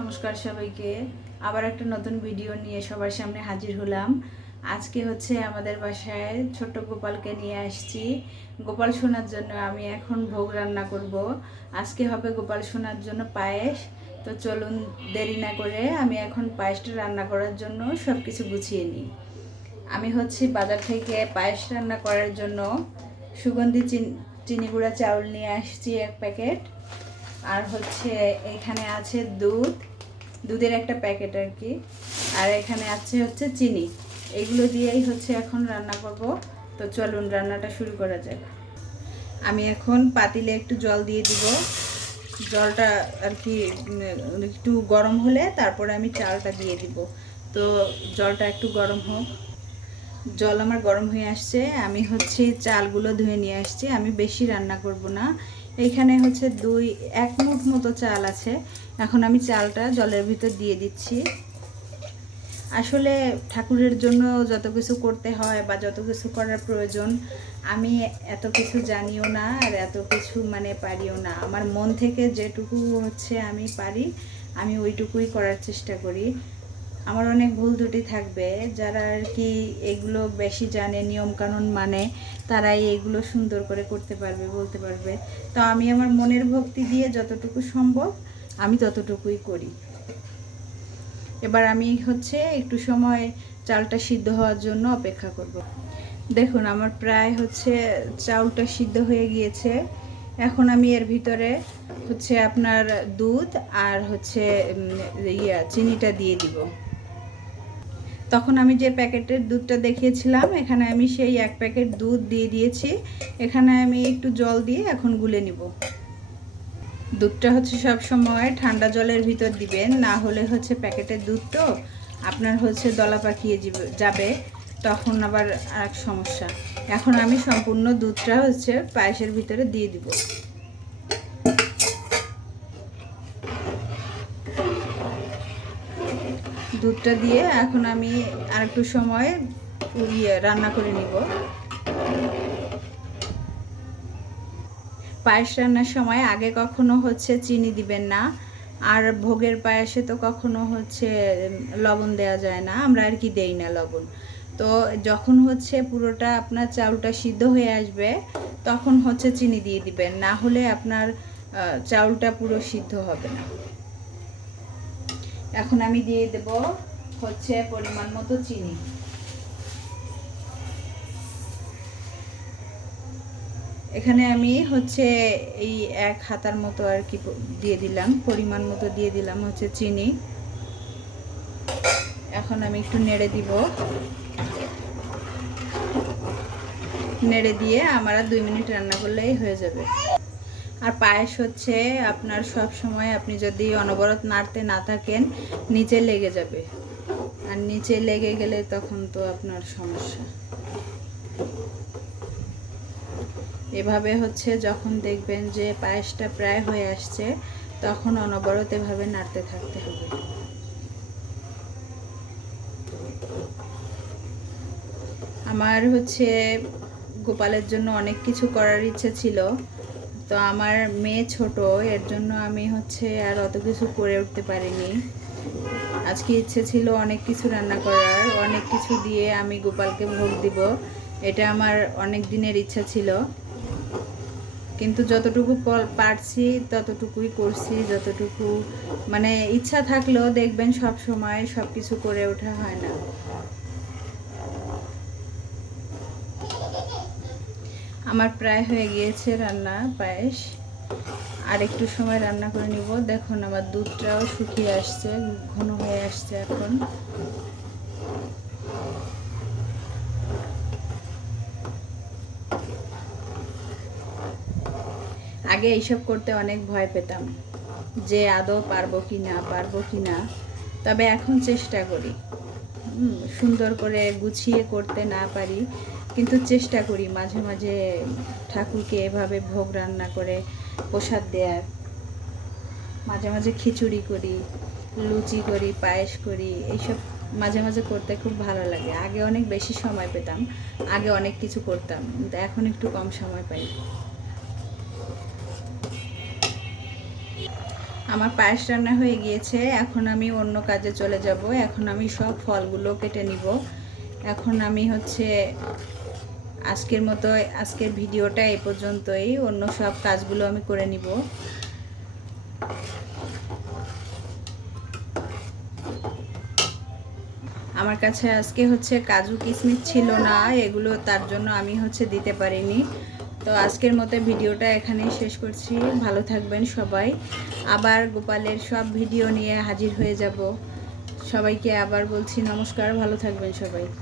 নমস্কার সবাইকে। আবার একটা নতুন ভিডিও নিয়ে সবার সামনে হাজির হলাম। আজকে হচ্ছে আমাদের বাসায় ছোট্ট গোপালকে নিয়ে আসছি। গোপাল সোনার জন্য আমি এখন ভোগ রান্না করব। আজকে হবে গোপাল সোনার জন্য পায়েস। তো চলুন দেরি না করে আমি এখন পায়েসটা রান্না করার জন্য সব কিছু গুছিয়ে নিই। আমি হচ্ছে বাজার থেকে পায়েস রান্না করার জন্য সুগন্ধি চিনি গুঁড়া চাউল নিয়ে আসছি 1 প্যাকেট। আর হচ্ছে এখানে আছে দুধের একটা প্যাকেট আর কি। আর এখানে আছে হচ্ছে চিনি। এগুলো দিয়েই হচ্ছে এখন রান্না করব। তো চলুন রান্নাটা শুরু করা যাক। আমি এখন পাতিলে একটু জল দিয়ে দিব। জলটা আর কি একটু গরম হলে তারপরে আমি চালটা দিয়ে দিব। তো জলটা একটু গরম হোক। জল আমার গরম হয়ে আসছে। আমি হচ্ছে চালগুলো ধুয়ে নিয়ে আসছি। আমি বেশি রান্না করব না। এইখানে হচ্ছে 1 মুঠ মতো চাল আছে। এখন আমি চালটা জলের ভিতর দিয়ে দিচ্ছি। আসলে ঠাকুরের জন্য যত কিছু করতে হয় বা যত কিছু করার প্রয়োজন, আমি এত কিছু জানিও না আর এত কিছু পারিও না। আমার মন থেকে যেটুকু হচ্ছে আমি পারি, আমি ওইটুকুই করার চেষ্টা করি। আমার অনেক ভুল ত্রুটি থাকবে। যারা আর কি এগুলো বেশি জানে, নিয়মকানুন মানে, তারাই এগুলো সুন্দর করে করতে পারবে, বলতে পারবে। তো আমি আমার মনের ভক্তি দিয়ে যতটুকু সম্ভব আমি ততটুকুই করি। এবার আমি হচ্ছে একটু সময় চালটা সিদ্ধ হওয়ার জন্য অপেক্ষা করব। দেখুন আমার প্রায় হচ্ছে চাউলটা সিদ্ধ হয়ে গিয়েছে। এখন আমি এর ভিতরে হচ্ছে আপনার দুধ আর হচ্ছে চিনিটা দিয়ে দিব। তখন আমি যে প্যাকেটের দুধটা দেখিয়েছিলাম, এখানে আমি সেই 1 প্যাকেট দুধ দিয়ে দিয়েছি। এখানে আমি একটু জল দিয়ে এখন গুলে নিব। দুধটা হচ্ছে সব সময় ঠান্ডা জলের ভিতর দিবেন, না হলে হচ্ছে প্যাকেটের দুধ তো আপনার হচ্ছে দলা পাকিয়ে যাবে, তখন আবার আরেক সমস্যা। এখন আমি সম্পূর্ণ দুধটা হচ্ছে পায়েসের ভিতরে দিয়ে দিব। দুধটা দিয়ে এখন আমি আরেকটু সময় রান্না করে নিব। পায়েস রান্নার সময় আগে কখনো হচ্ছে চিনি দিবেন না। আর ভোগের পায়েসে তো কখনো হচ্ছে লবণ দেওয়া যায় না, আমরা আর কি দেই না লবণ। তো যখন হচ্ছে পুরোটা আপনার চাউলটা সিদ্ধ হয়ে আসবে, তখন হচ্ছে চিনি দিয়ে দিবেন, না হলে আপনার চাউলটা পুরো সিদ্ধ হবে না। এখন আমি দিয়ে দেব হচ্ছে পরিমাণ মতো চিনি। এখানে আমি হচ্ছে এই 1 হাতার মতো আর কি দিয়ে দিলাম, পরিমাণ মতো দিয়ে দিলাম হচ্ছে চিনি। এখন আমি একটু নেড়ে দিব। নেড়ে দিয়ে আমার আর 2 মিনিট রান্না করলেই হয়ে যাবে। আর পায়েস হচ্ছে আপনার সব সময় আপনি যদি অনবরত নাড়তে না থাকেন, নিচে লেগে যাবে। আর নিচে লেগে গেলে তখন তো আপনার সমস্যা। এভাবে হচ্ছে যখন দেখবেন যে পায়েসটা প্রায় হয়ে আসছে, তখন অনবরত এভাবে নাড়তে থাকতে হবে। আমার হচ্ছে গোপালের জন্য অনেক কিছু করার ইচ্ছে ছিল। তো আমার মেয়ে ছোট, এর জন্য আমি হচ্ছে আর অত কিছু করে উঠতে পারিনি। আজকে ইচ্ছে ছিল অনেক কিছু রান্না করার, অনেক কিছু দিয়ে আমি গোপালকে ভোগ দিব। এটা আমার অনেক দিনের ইচ্ছা ছিল, কিন্তু যতটুকু পারছি ততটুকুই করছি। যতটুকু ইচ্ছা থাকলেও দেখবেন সব সময় সব কিছু করে ওঠা হয় না। আমার প্রায় হয়ে গিয়েছে রান্না পায়েস। আর একটু সময় রান্না করে নিব। দেখুন আমার দুধটাও শুকিয়ে আসছে, ঘন হয়ে আসছে। এখন আগে এইসব করতে অনেক ভয় পেতাম যে আদৌ পারবো কি না। তবে এখন চেষ্টা করি। সুন্দর করে গুছিয়ে করতে না পারি, কিন্তু চেষ্টা করি মাঝে মাঝে ঠাকুরকে এভাবে ভোগ রান্না করে প্রসাদ দেওয়ার। মাঝে মাঝে খিচুড়ি করি, লুচি করি, পায়েস করি, এইসব মাঝে মাঝে করতে খুব ভালো লাগে। আগে অনেক বেশি সময় পেতাম, আগে অনেক কিছু করতাম, কিন্তু এখন একটু কম সময় পাই। আমার পায়েস রান্না হয়ে গিয়েছে, এখন আমি অন্য কাজে চলে যাব। এখন আমি সব ফলগুলো কেটে নিব। এখন আমি হচ্ছে আজকের ভিডিওটা এই পর্যন্তই, অন্য সব কাজগুলো আমি করে নিব। আমার কাছে আজকে হচ্ছে কাজু কিশমিশ ছিল না, এগুলো তার জন্য আমি হচ্ছে দিতে পারিনি। তো আজকের মতো ভিডিওটা এখানেই শেষ করছি। ভালো থাকবেন সবাই, আবার গোপালের সব ভিডিও নিয়ে হাজির হয়ে যাব। সবাইকে আবার বলছি নমস্কার, ভালো থাকবেন সবাই।